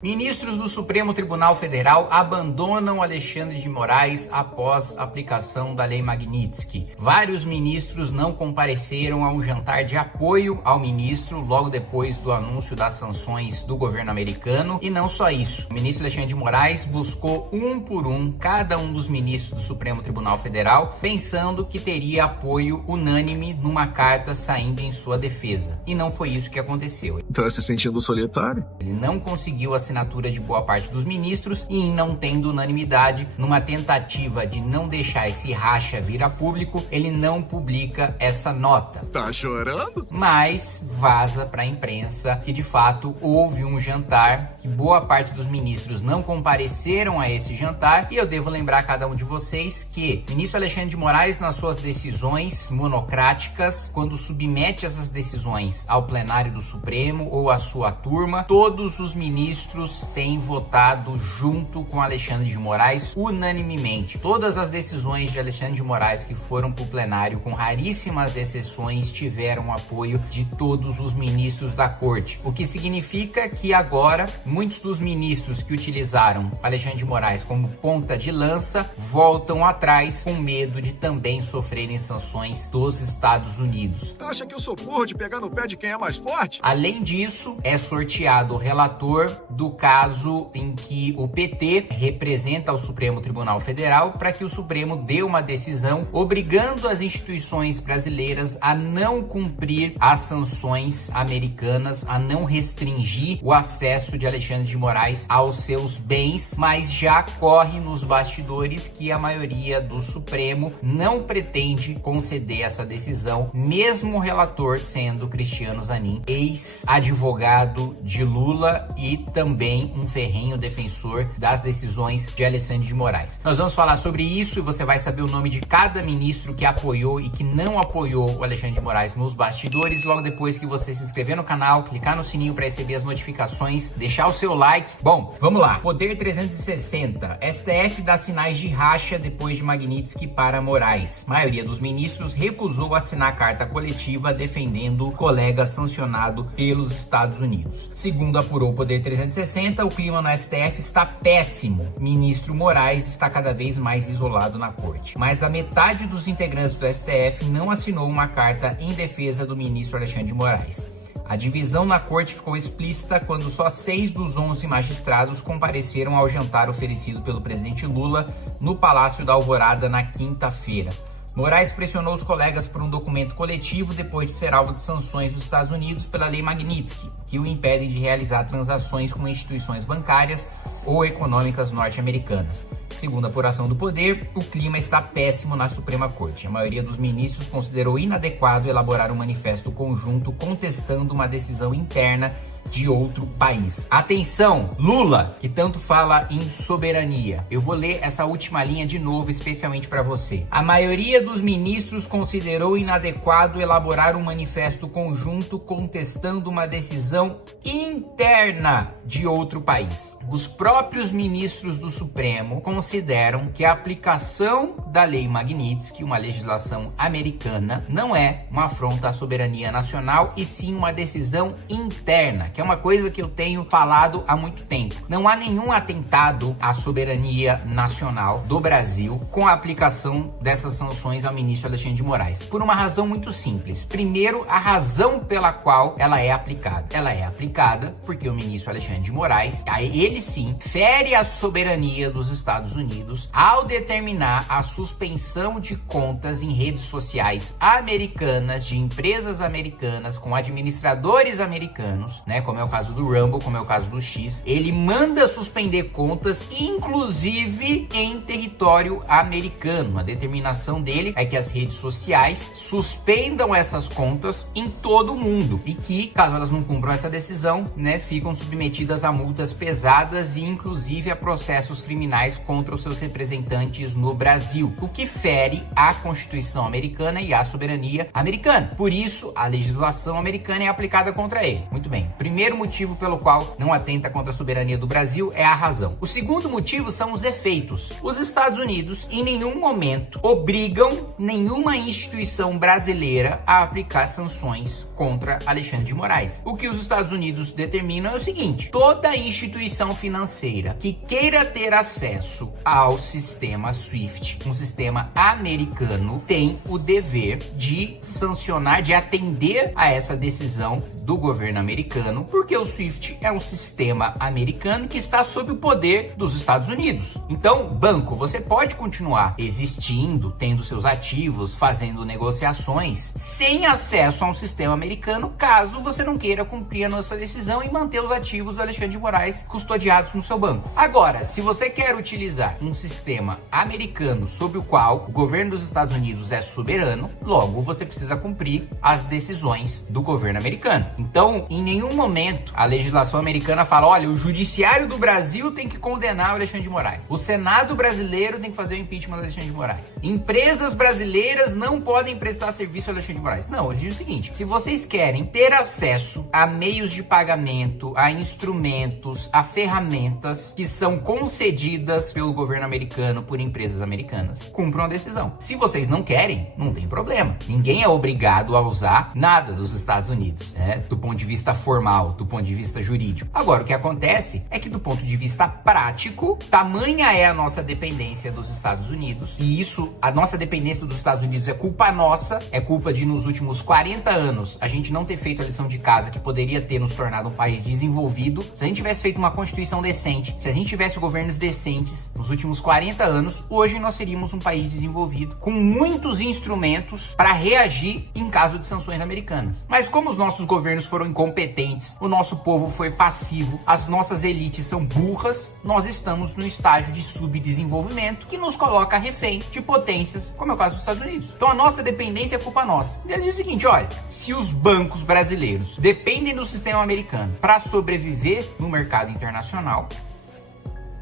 Ministros do Supremo Tribunal Federal abandonam Alexandre de Moraes após aplicação da Lei Magnitsky. Vários ministros não compareceram a um jantar de apoio ao ministro logo depois do anúncio das sanções do governo americano. E não só isso, o ministro Alexandre de Moraes buscou um por um cada um dos ministros do Supremo Tribunal Federal, pensando que teria apoio unânime numa carta saindo em sua defesa. E não foi isso que aconteceu. Tá se sentindo solitário? Ele não conseguiu assinatura de boa parte dos ministros e, em não tendo unanimidade, numa tentativa de não deixar esse racha vir a público, ele não publica essa nota. Tá chorando? Mas vaza para a imprensa que, de fato, houve um jantar, que boa parte dos ministros não compareceram a esse jantar, e eu devo lembrar a cada um de vocês que o ministro Alexandre de Moraes, nas suas decisões monocráticas, quando submete essas decisões ao plenário do Supremo ou à sua turma, todos os ministros têm votado junto com Alexandre de Moraes unanimemente. Todas as decisões de Alexandre de Moraes que foram para o plenário, com raríssimas exceções, tiveram apoio de todos os ministros da corte. O que significa que agora muitos dos ministros que utilizaram Alexandre de Moraes como ponta de lança voltam atrás com medo de também sofrerem sanções dos Estados Unidos. Acha que eu sou burro de pegar no pé de quem é mais forte? Além disso, é sorteado o relator do caso em que o PT representa o Supremo Tribunal Federal para que o Supremo dê uma decisão obrigando as instituições brasileiras a não cumprir as sanções americanas, a não restringir o acesso de Alexandre de Moraes aos seus bens, mas já corre nos bastidores que a maioria do Supremo não pretende conceder essa decisão, mesmo o relator sendo Cristiano Zanin, ex-advogado de Lula e também um ferrenho defensor das decisões de Alexandre de Moraes. Nós vamos falar sobre isso e você vai saber o nome de cada ministro que apoiou e que não apoiou o Alexandre de Moraes nos bastidores, logo depois que você se inscrever no canal, clicar no sininho para receber as notificações, deixar o seu like. Bom, vamos lá. Poder 360. STF dá sinais de racha depois de Magnitsky para Moraes. A maioria dos ministros recusou assinar carta coletiva defendendo o colega sancionado pelos Estados Unidos. Segundo apurou o Poder 360, o clima no STF está péssimo. Ministro Moraes está cada vez mais isolado na corte. Mais da metade dos integrantes do STF não assinou uma carta em defesa do ministro Alexandre de Moraes. A divisão na corte ficou explícita quando só 6 dos 11 magistrados compareceram ao jantar oferecido pelo presidente Lula no Palácio da Alvorada na quinta-feira. Moraes pressionou os colegas por um documento coletivo depois de ser alvo de sanções dos Estados Unidos pela Lei Magnitsky, que o impedem de realizar transações com instituições bancárias ou econômicas norte-americanas. Segundo a apuração do Poder, o clima está péssimo na Suprema Corte. A maioria dos ministros considerou inadequado elaborar um manifesto conjunto contestando uma decisão interna de outro país. Atenção, Lula, que tanto fala em soberania. Eu vou ler essa última linha de novo, especialmente para você. A maioria dos ministros considerou inadequado elaborar um manifesto conjunto contestando uma decisão interna de outro país. Os próprios ministros do Supremo consideram que a aplicação da Lei Magnitsky, uma legislação americana, não é uma afronta à soberania nacional e sim uma decisão interna, que é uma coisa que eu tenho falado há muito tempo. Não há nenhum atentado à soberania nacional do Brasil com a aplicação dessas sanções ao ministro Alexandre de Moraes, por uma razão muito simples. Primeiro, a razão pela qual ela é aplicada. Ela é aplicada porque o ministro Alexandre de Moraes, ele sim, fere a soberania dos Estados Unidos ao determinar a suspensão de contas em redes sociais americanas, de empresas americanas, com administradores americanos, né, como é o caso do Rumble, como é o caso do X. Ele manda suspender contas, inclusive em território americano. A determinação dele é que as redes sociais suspendam essas contas em todo o mundo e que, caso elas não cumpram essa decisão, né, ficam submetidas a multas pesadas e inclusive a processos criminais contra os seus representantes no Brasil, o que fere a Constituição americana e a soberania americana. Por isso, a legislação americana é aplicada contra ele. Muito bem. Primeiro primeiro motivo pelo qual não atenta contra a soberania do Brasil é a razão. O segundo motivo são os efeitos. Os Estados Unidos, em nenhum momento, obrigam nenhuma instituição brasileira a aplicar sanções contra Alexandre de Moraes. O que os Estados Unidos determinam é o seguinte: toda instituição financeira que queira ter acesso ao sistema SWIFT, um sistema americano, tem o dever de sancionar, de atender a essa decisão do governo americano, porque o SWIFT é um sistema americano que está sob o poder dos Estados Unidos. Então, banco, você pode continuar existindo, tendo seus ativos, fazendo negociações, sem acesso a um sistema americano, caso você não queira cumprir a nossa decisão e manter os ativos do Alexandre de Moraes custodiados no seu banco. Agora, se você quer utilizar um sistema americano sobre o qual o governo dos Estados Unidos é soberano, logo você precisa cumprir as decisões do governo americano. Então, em nenhum momento a legislação americana fala: olha, o judiciário do Brasil tem que condenar o Alexandre de Moraes, o Senado brasileiro tem que fazer o impeachment do Alexandre de Moraes, empresas brasileiras não podem prestar serviço ao Alexandre de Moraes. Não, ele diz o seguinte: se vocês querem ter acesso a meios de pagamento, a instrumentos, a ferramentas que são concedidas pelo governo americano por empresas americanas, cumpram a decisão. Se vocês não querem, não tem problema. Ninguém é obrigado a usar nada dos Estados Unidos, né? Do ponto de vista formal, do ponto de vista jurídico. Agora, o que acontece é que do ponto de vista prático, tamanha é a nossa dependência dos Estados Unidos, e isso, a nossa dependência dos Estados Unidos é culpa nossa, é culpa de nos últimos 40 anos a gente não ter feito a lição de casa que poderia ter nos tornado um país desenvolvido. Se a gente tivesse feito uma constituição decente, se a gente tivesse governos decentes nos últimos 40 anos, hoje nós seríamos um país desenvolvido, com muitos instrumentos para reagir em caso de sanções americanas. Mas como os nossos governos foram incompetentes, o nosso povo foi passivo, as nossas elites são burras, nós estamos no estágio de subdesenvolvimento que nos coloca refém de potências, como é o caso dos Estados Unidos. Então a nossa dependência é culpa nossa. E ele diz o seguinte: olha, se os bancos brasileiros dependem do sistema americano para sobreviver no mercado internacional,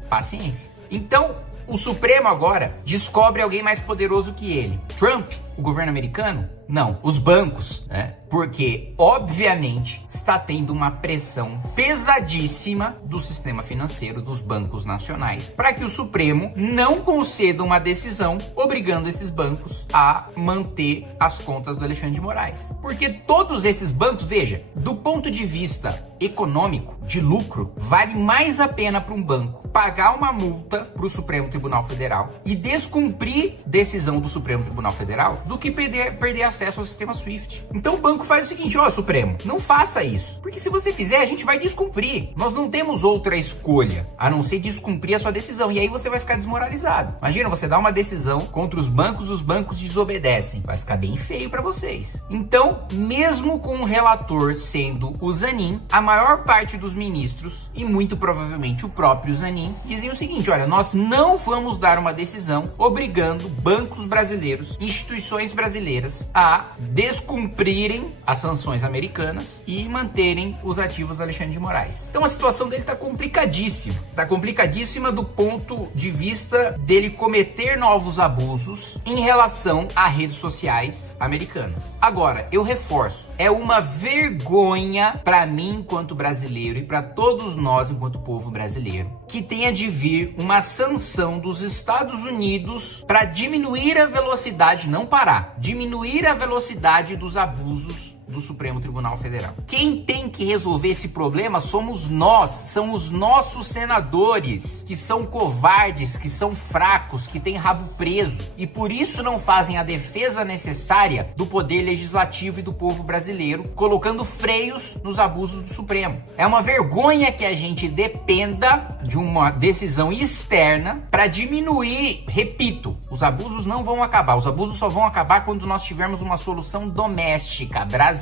paciência. Então, o Supremo agora descobre alguém mais poderoso que ele. Trump, o governo americano? Não, os bancos, né? Porque, obviamente, está tendo uma pressão pesadíssima do sistema financeiro, dos bancos nacionais, para que o Supremo não conceda uma decisão obrigando esses bancos a manter as contas do Alexandre de Moraes. Porque todos esses bancos, veja, do ponto de vista econômico, de lucro, vale mais a pena para um banco pagar uma multa para o Supremo Tribunal Federal e descumprir decisão do Supremo Tribunal Federal do que perder acesso ao sistema SWIFT. Então o banco faz o seguinte: ó, Supremo, não faça isso, porque se você fizer, a gente vai descumprir. Nós não temos outra escolha a não ser descumprir a sua decisão, e aí você vai ficar desmoralizado. Imagina, você dá uma decisão contra os bancos desobedecem. Vai ficar bem feio para vocês. Então, mesmo com o relator sendo o Zanin, a maior parte dos ministros, e muito provavelmente o próprio Zanin, dizem o seguinte: olha, nós não vamos dar uma decisão obrigando bancos brasileiros, instituições brasileiras a descumprirem as sanções americanas e manterem os ativos do Alexandre de Moraes. Então a situação dele está complicadíssima. Está complicadíssima do ponto de vista dele cometer novos abusos em relação a redes sociais americanas. Agora, eu reforço, é uma vergonha para mim enquanto brasileiro e para todos nós enquanto povo brasileiro que tenha de vir uma sanção dos Estados Unidos para diminuir a velocidade, não parar, diminuir a velocidade dos abusos do Supremo Tribunal Federal. Quem tem que resolver esse problema somos nós, são os nossos senadores, que são covardes, que são fracos, que têm rabo preso e por isso não fazem a defesa necessária do poder legislativo e do povo brasileiro, colocando freios nos abusos do Supremo. É uma vergonha que a gente dependa de uma decisão externa para diminuir, repito, os abusos não vão acabar, os abusos só vão acabar quando nós tivermos uma solução doméstica, brasileira,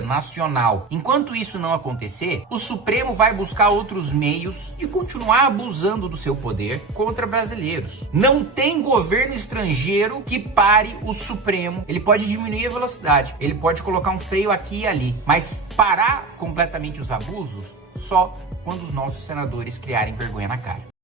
nacional. Enquanto isso não acontecer, o Supremo vai buscar outros meios de continuar abusando do seu poder contra brasileiros. Não tem governo estrangeiro que pare o Supremo. Ele pode diminuir a velocidade, ele pode colocar um freio aqui e ali, mas parar completamente os abusos só quando os nossos senadores criarem vergonha na cara.